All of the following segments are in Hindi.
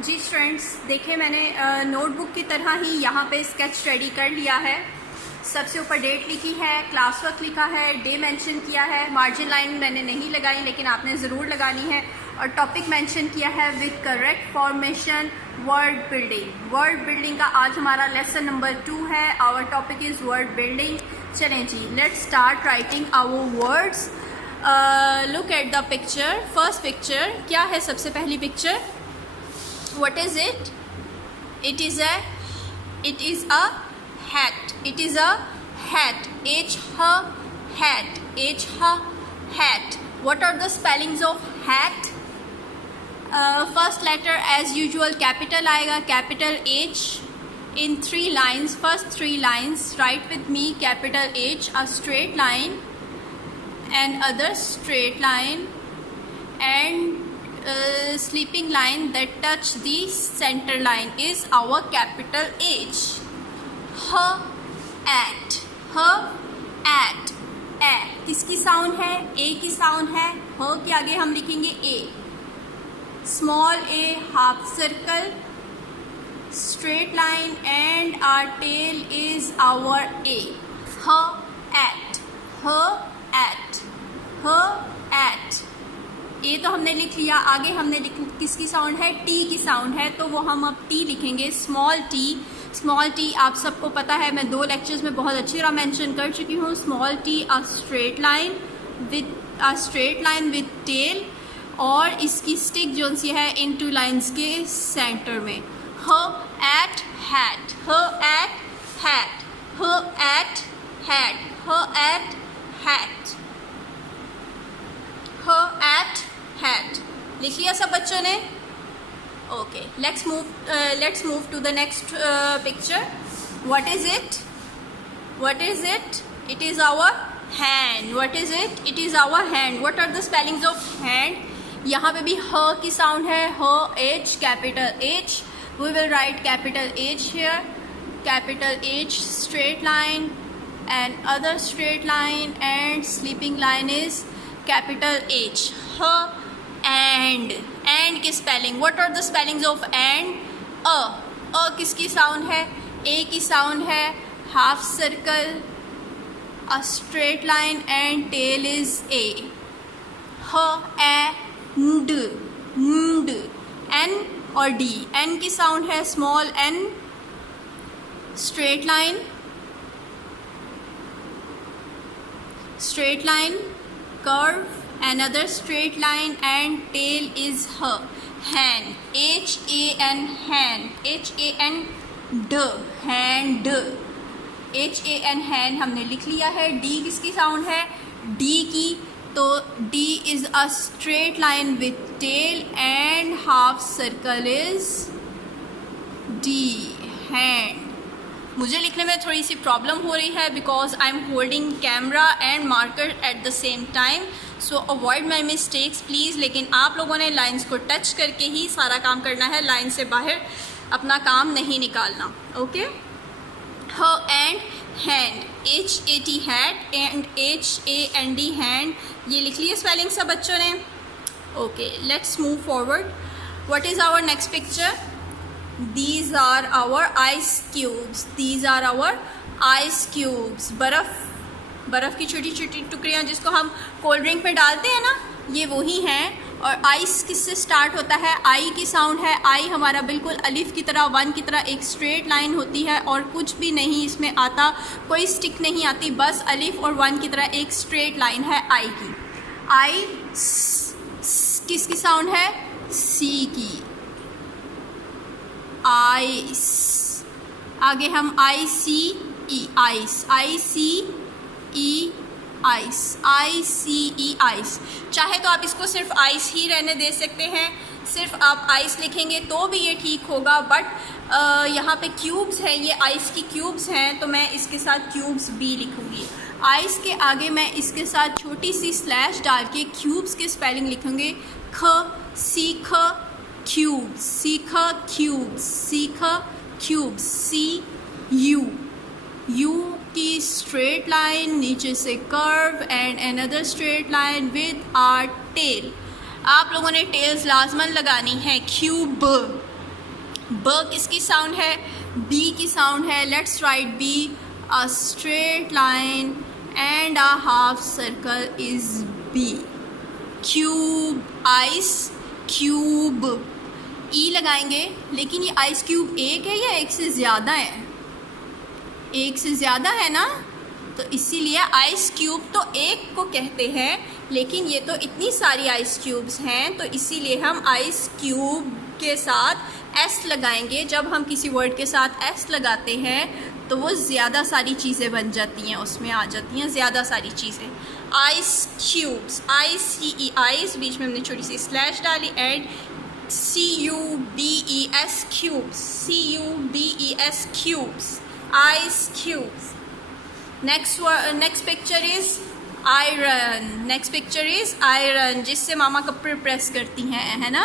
जी स्टूडेंट्स, देखिए मैंने नोटबुक की तरह ही यहाँ पे स्केच रेडी कर लिया है। सबसे ऊपर डेट लिखी है, क्लास वर्क लिखा है, डे मेंशन किया है, मार्जिन लाइन मैंने नहीं लगाई लेकिन आपने ज़रूर लगानी है, और टॉपिक मेंशन किया है with correct formation word building. Word building का आज हमारा लेसन नंबर 2 है। Our topic is word building. चलें जी, let's start writing our words. Look at the picture. First picture क्या है? सबसे पहली picture, what is it? It is a hat. It is a hat. H hat. H hat. What are the spellings of hat? First letter as usual capital आएगा, capital H in 3 lines. First 3 lines, write with me. Capital H, a straight line, and other straight line, and sleeping line that touch the center line is our capital H. Hat. A किसकी साउंड है? A की साउंड है। ह के आगे हम लिखेंगे A. Small a, half circle, straight line, and our tail is our A. Hat. ए तो हमने लिख लिया। आगे हमने किसकी साउंड है? टी की साउंड है, तो वो हम अब टी लिखेंगे, स्मॉल टी। स्मॉल टी आप सबको पता है, मैं 2 लेक्चर्स में बहुत अच्छी तरह मेंशन कर चुकी हूँ। Small T a straight line with tail, और इसकी स्टिक जो सी है इन 2 लाइन्स के सेंटर में। हैट। लिख लिया सब बच्चों ने? Okay, let's move to the next picture. What is it? It is our hand. What is it? It is our hand. What are the spellings of hand? यहाँ पे भी ह की साउंड है। H, capital H। We will write capital H here. Capital H, straight line, and other straight line, and sleeping line is capital H. And की spelling, what are the spellings of and? अ किसकी साउंड है? A की साउंड है। half circle, a straight line, and tail is A. and N और D। N की साउंड है small n, straight line, curve, another straight line, and tail is hand. H-A-N, hand. H-A-N-D, hand. H-A-N, hand हमने लिख लिया है। D किसकी साउंड है? D की, तो D is a straight line with tail, and half circle is D, hand. मुझे लिखने में थोड़ी सी प्रॉब्लम हो रही है because I am holding camera and marker at the same time, so avoid my mistakes please. लेकिन आप लोगों ने लाइंस को टच करके ही सारा काम करना है, लाइन से बाहर अपना काम नहीं निकालना। Okay. And hand, H-A-T hat, and H-A-N-D hand. ये लिख लिए स्पेलिंग सब बच्चों ने? Okay, let's move forward. What is our next picture? These are our ice cubes. बर्फ़ की छोटी छोटी टुकड़ियाँ जिसको हम कोल्ड ड्रिंक में डालते हैं ना, ये वही हैं। और आइस किससे स्टार्ट होता है? आई की साउंड है। आई हमारा बिल्कुल अलिफ की तरह, 1 की तरह एक स्ट्रेट लाइन होती है, और कुछ भी नहीं इसमें आता, कोई स्टिक नहीं आती, बस अलिफ और 1 की तरह एक स्ट्रेट लाइन है आई की। आई किसकी साउंड है? सी की, आइस। आगे हम I-C-E, ice, I-C-E, ice, I-C-E, ice. चाहे तो आप इसको सिर्फ आइस ही रहने दे सकते हैं, सिर्फ आप आइस लिखेंगे तो भी ये ठीक होगा, बट यहाँ पे क्यूब्स हैं, ये आइस की क्यूब्स हैं, तो मैं इसके साथ क्यूब्स भी लिखूँगी। आइस के आगे मैं इसके साथ छोटी सी स्लैश डाल के क्यूब्स के स्पेलिंग लिखूँगी। सीख क्यूब्स, C-U, U की स्ट्रेट लाइन, नीचे से curve, and another straight line with R tail. आप लोगों ने टेल्स लाजमन लगानी है। क्यूब, ब किसकी साउंड है? बी की साउंड है. Let's write B. A straight line and a half circle is B. Cube, ice cube. E लगाएंगे, लेकिन ये आइस क्यूब एक है या एक से ज़्यादा है? एक से ज़्यादा है ना, तो इसीलिए आइस क्यूब तो एक को कहते हैं, लेकिन ये तो इतनी सारी आइस क्यूब्स हैं, तो इसीलिए हम आइस क्यूब के साथ एस लगाएंगे. जब हम किसी वर्ड के साथ एस लगाते हैं तो वो ज़्यादा सारी चीज़ें बन जाती हैं, उसमें आ जाती हैं ज़्यादा सारी चीज़ें. आइस क्यूब्स, आइस सी ई आइस, बीच में हमने छोटी सी स्लैश डाली, and CUBES cubes, CUBES cubes, ice cubes. Next picture is iron. Next picture is iron, जिससे मामा कपड़े प्रेस करती हैं, है ना.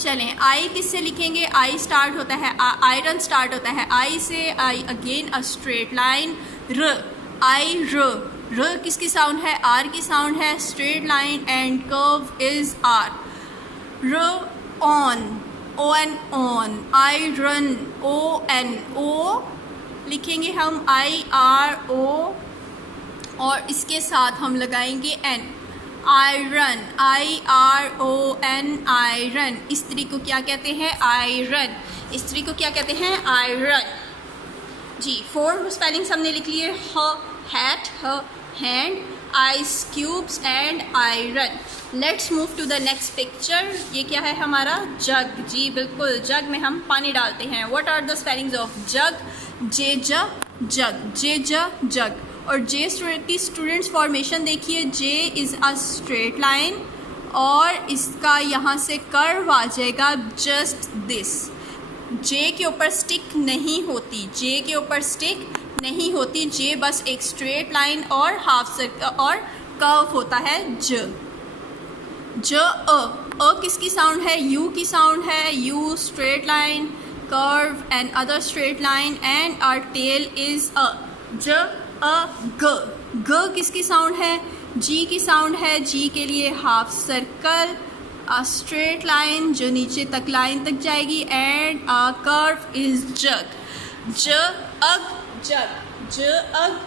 चलें, आई किससे लिखेंगे? आई स्टार्ट होता है, आयरन स्टार्ट होता है आई से. I again a straight line. र, आई र. र किसकी साउंड है? आर की साउंड है. Straight line and curve is R. र on, O N on. I run, O N O लिखेंगे हम, आई आर ओ, और इसके साथ हम लगाएंगे N. Iron, I R O N, iron. स्त्री को क्या कहते हैं? आयरन. स्त्री को क्या कहते हैं? आयरन. जी, 4 स्पेलिंग्स हमने लिख लिए. ह हैट, ह hand, ice cubes and iron. Let's move to the next picture. ये क्या है हमारा? जग. जी बिल्कुल, जग में हम पानी डालते हैं. What are the spellings of jug? J ज जग, जे ज जग. और जे की स्टूडेंट्स फॉर्मेशन देखिए. जे इज़ अ स्ट्रेट लाइन और इसका यहाँ से कर्व आ जाएगा जस्ट दिस. जे के ऊपर स्टिक नहीं होती, जे के ऊपर स्टिक नहीं होती. जे बस एक स्ट्रेट लाइन और हाफ सर्कल और कर्व होता है. ज, ज अ किसकी साउंड है? यू की साउंड है. U straight line, curve and other straight line and our tail is a. ज अ ग. ग किसकी साउंड है? जी की साउंड है. जी के लिए half circle, a straight line जो नीचे तक लाइन तक जाएगी, and a curve is jug. ज अग जग, ज अग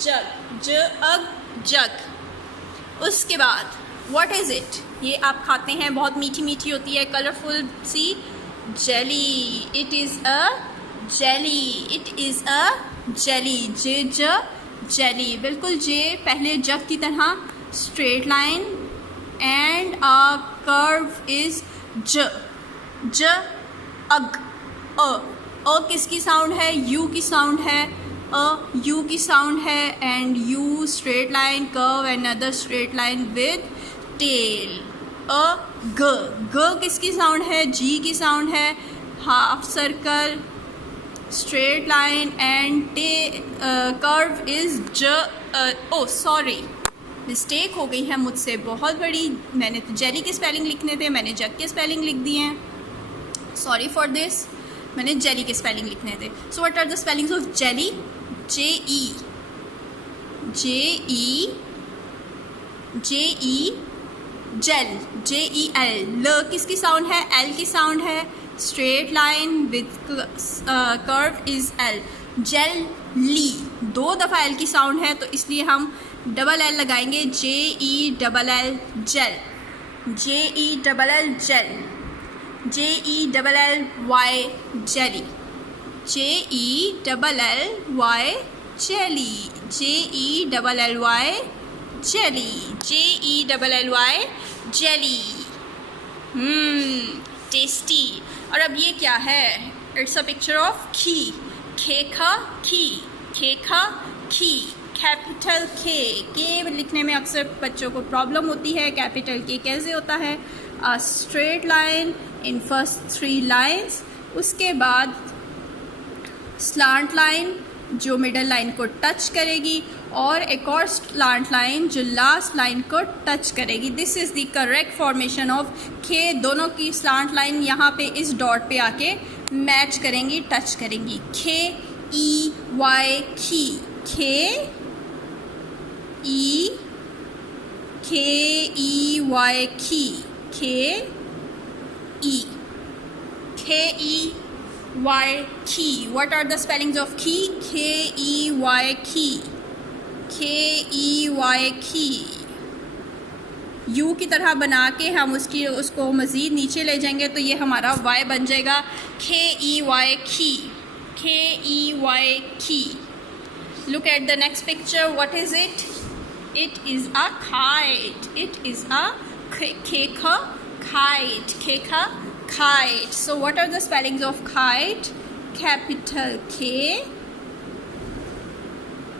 जग, ज अग जग. उसके बाद व्हाट इज़ इट? ये आप खाते हैं, बहुत मीठी मीठी होती है, कलरफुल सी. Jelly. It is a jelly, it is a jelly. J ज जेली. बिल्कुल, जे पहले जग की तरह straight line and a curve is ज. ज अग अ किसकी साउंड है? यू की साउंड है. अ यू की साउंड है and U straight line, curve and other straight line with tail. अ ग. ग किसकी साउंड है? जी की साउंड है. Half circle, straight line and curve is ज. ओ सॉरी, मिस्टेक हो गई है मुझसे, बहुत बड़ी. मैंने तो जेली के स्पेलिंग लिखने थे, मैंने जग के स्पेलिंग लिख दिए हैं. सॉरी फॉर दिस, मैंने जेली के स्पेलिंग लिखने थे. So what are the spellings of jelly? J E, J E, J E jell, J E L. ल किसकी साउंड है? एल की साउंड है. Straight line with curve is L. Jelly. 2 दफ़ा एल की साउंड है, तो इसलिए हम डबल एल लगाएंगे. J E double L jell, J E double L jell. J E double L Y jelly, J E double L Y jelly, J E double L Y jelly, J E double L Y jelly. Tasty. और अब ये क्या है? इट्स अ पिक्चर ऑफ खी. खेखा खी, खेखा खी. कैपिटल के लिखने में अक्सर बच्चों को प्रॉब्लम होती है. कैपिटल के कैसे होता है? अ straight line in first 3 lines, उसके बाद स्लांट लाइन जो मिडल लाइन को टच करेगी, और एक और स्लांट लाइन जो लास्ट लाइन को टच करेगी. This is the correct formation of खे. दोनों की स्लांट लाइन यहाँ पे इस डॉट पे आके मैच करेंगी, टच करेंगी. खे ई वाई खी, खे ई, खे ई वाई खी, खे ई, खे ई Y, key. What are the spellings of key? K-E-Y, key. K-E-Y, key. U की तरह बना के हम उसको मज़ीद नीचे ले जाएंगे तो ये हमारा Y बन जाएगा K-E-Y, key. K-E-Y, key. Look at the next picture. What is it? It is a kite. It is a kite. Kite. So what are the spellings of kite? Capital K.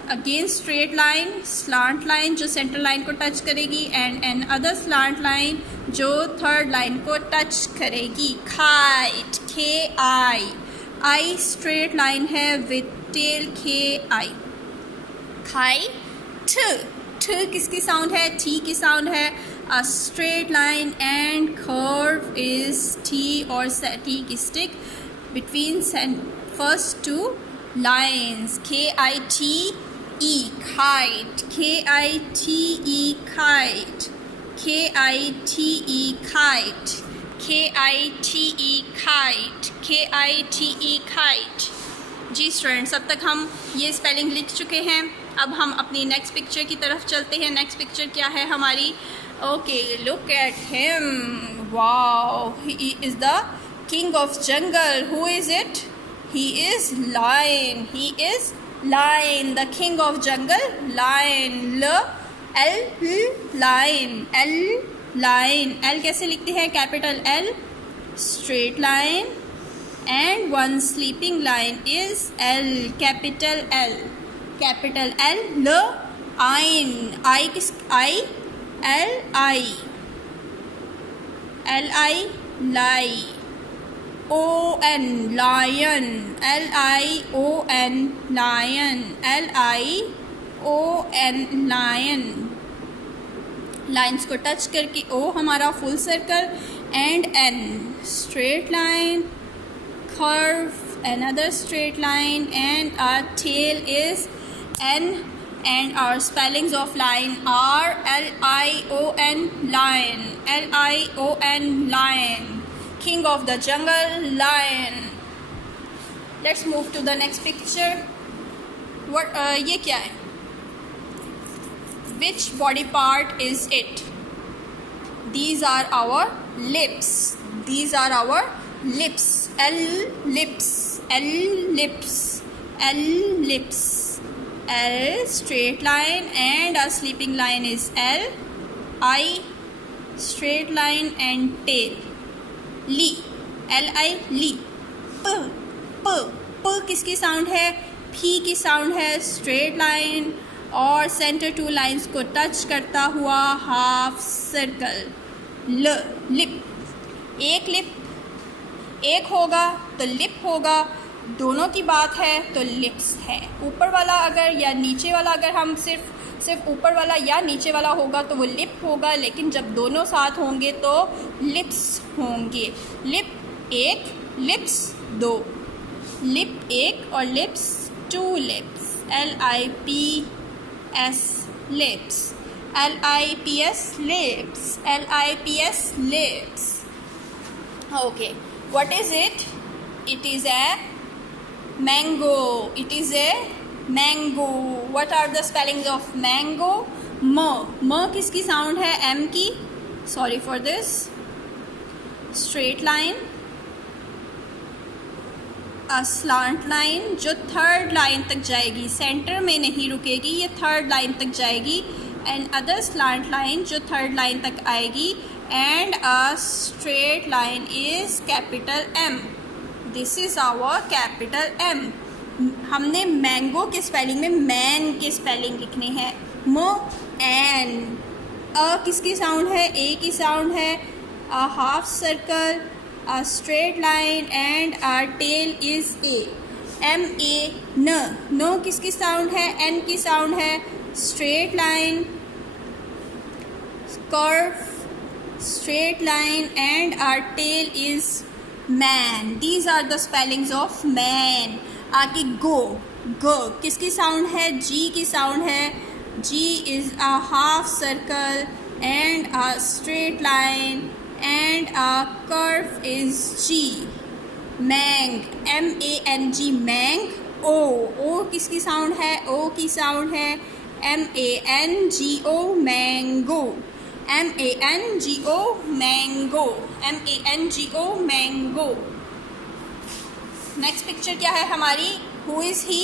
Again straight line, slant line जो center line को touch करेगी and another slant line जो third line को touch करेगी. Kite. K-I. I straight line है with tail K-I. Kite. T किसकी sound है? T की sound है. A straight line and curve is T or T की stick between first two lines. K-I-T-E, kite. K-I-T-E, kite. K-I-T-E, kite. K-I-T-E, kite. K-I-T-E, kite. जी स्टूडेंट्स, अब तक हम ये स्पेलिंग लिख चुके हैं. अब हम अपनी नेक्स्ट पिक्चर की तरफ चलते हैं. नेक्स्ट पिक्चर क्या है हमारी? Okay, look at him. Wow, he is the king of jungle. Who is it? He is lion. He is lion, the king of jungle. Lion. Lion. Lion. L कैसे लिखते हैं? Capital L, straight line, and one sleeping line is L, capital L. Capital L, lion. I किस? I, L I. L I, lie. O N, lion. L I O N, lion. L I O N, lion. Lines को टच करके O हमारा full circle and N straight line. Curve, another straight line, and our tail is N, and our spellings of line are L-I-O-N, lion. L-I-O-N, lion. King of the jungle, lion. Let's move to the next picture. What? ये क्या है? Which body part is it? These are our lips. These are our lips. L, lips. L, lips. L, lips. L, straight line, and our sleeping line is L. I, straight line and tail. Li. L-I, li. P, P. P किसकी साउंड है? P की साउंड है. स्ट्रेट लाइन और सेंटर टू लाइंस को टच करता हुआ हाफ सर्कल. ल, लिप. एक लिप एक होगा तो लिप होगा. दोनों की बात है तो लिप्स है. ऊपर वाला अगर या नीचे वाला अगर हम सिर्फ ऊपर वाला या नीचे वाला होगा तो वो लिप होगा, लेकिन जब दोनों साथ होंगे तो लिप्स होंगे. लिप एक, लिप्स दो. लिप एक और lips two. Lips. L-I-P-S, lips. L-I-P-S, lips. L-I-P-S, lips. Okay. What is it? It is a mango. It is a mango. What are the spellings of mango? M किसकी sound है? M की. Sorry for this. Straight line. A slant line जो third line तक जाएगी. Center में नहीं रुकेगी, ये third line तक जाएगी. And other slant line जो third line तक आएगी. And a straight line is capital M. This is our capital M. हमने मैंगो के स्पेलिंग में मैन के स्पेलिंग लिखने हैं. एन. अ किसकी साउंड है? ए की साउंड है. A half circle, a straight line and R tail is A. M A. न किसकी साउंड है? एन की साउंड है. Straight line, curve, straight line, and our tail is man. These are the spellings of man. आगे go. किसकी साउंड है? G की साउंड है. G is a half circle and a straight line and a curve is G. मैंग, MANG मैंग। ओ किसकी साउंड है? ओ की साउंड है। MANGO mango, MANGO mango, MANGO mango. Next picture क्या है हमारी? Who is he?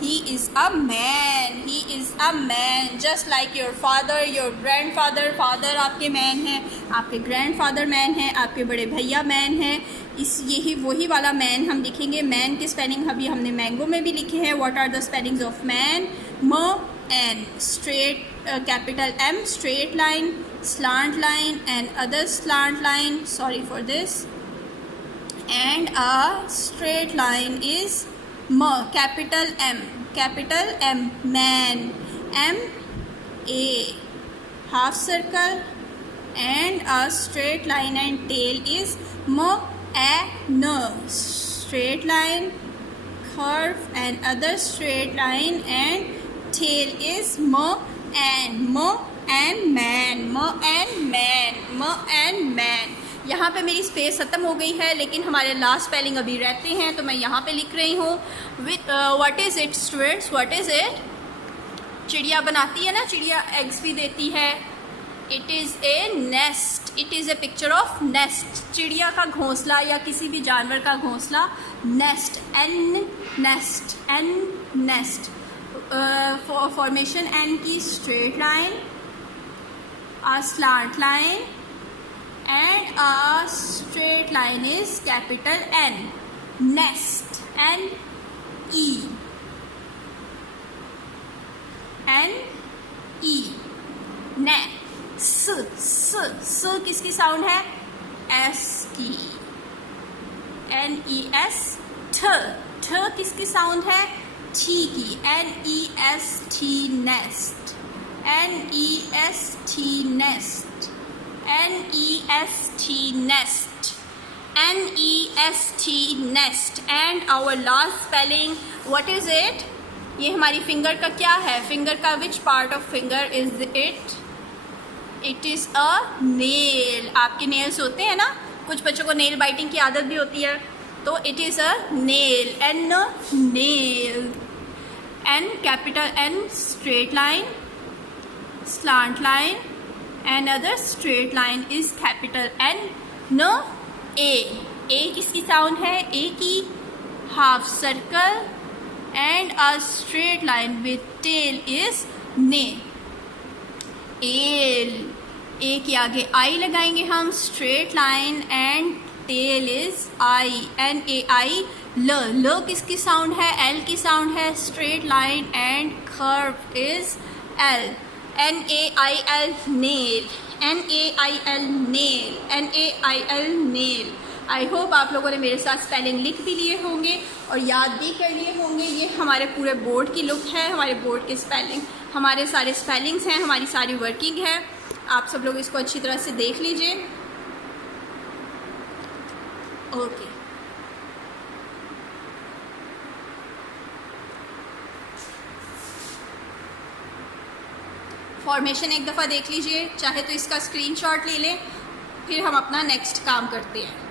He is a man, he is a man, just like your father, your grandfather. Father आपके मैन हैं, आपके ग्रैंडफादर मैन हैं, आपके बड़े भैया मैन हैं। यही वही वाला मैन हम लिखेंगे। मैन की स्पेलिंग अभी हमने मैंगो में भी लिखी है। What are the spellings of man? M, straight, capital M, straight line, slant line and other slant line, sorry for this, and a straight line is capital M, man, MA, half circle, and a straight line and tail is N, straight line, curve and other straight line and tail is and man। यहाँ पे मेरी स्पेस ख़त्म हो गई है, लेकिन हमारे लास्ट स्पेलिंग अभी रहते हैं, तो मैं यहाँ पे लिख रही हूँ। With what is it students? What is it? चिड़िया बनाती है ना, चिड़िया एग्स भी देती है। It is a nest, it is a picture of nest. चिड़िया का घोंसला या किसी भी जानवर का घोंसला, नेस्ट, नेस्ट। फॉर्मेशन एन की straight line, a slant line and a straight line is capital N, nest, N-E, s किसकी साउंड है? S की, N-E-S, ठ किसकी साउंड है? T की, N-E-S-T, nest, N-E-S-T, nest, N-E-S-T, nest, N-E-S-T, nest। and our last spelling, what is it? ये हमारी फिंगर का क्या है? फिंगर का which part of finger is it? It is a nail। आपके नेल्स होते हैं ना, कुछ बच्चों को नेल बाइटिंग की आदत भी होती है, तो it is a nail, N, nail, N, capital N, straight line, slant line, another straight line is capital N, no, A किसकी साउंड है? A की, half circle and a straight line with tail is ne, ale। A के आगे I लगाएंगे हम, straight line and tail is I, N-A-I, ल किसकी साउंड है? L की साउंड है, straight line and curve is L, N-A-I-L, nail, N-A-I-L, nail, N-A-I-L, nail। I hope आप लोगों ने मेरे साथ स्पेलिंग लिख भी लिए होंगे और याद भी कर लिए होंगे। ये हमारे पूरे बोर्ड की लुक है, हमारे बोर्ड के स्पेलिंग, हमारे सारे स्पेलिंग्स हैं, हमारी सारी वर्किंग है। आप सब लोग इसको अच्छी तरह से देख लीजिए। ओके, फॉर्मेशन एक दफ़ा देख लीजिए, चाहे तो इसका स्क्रीनशॉट ले लें, फिर हम अपना नेक्स्ट काम करते हैं।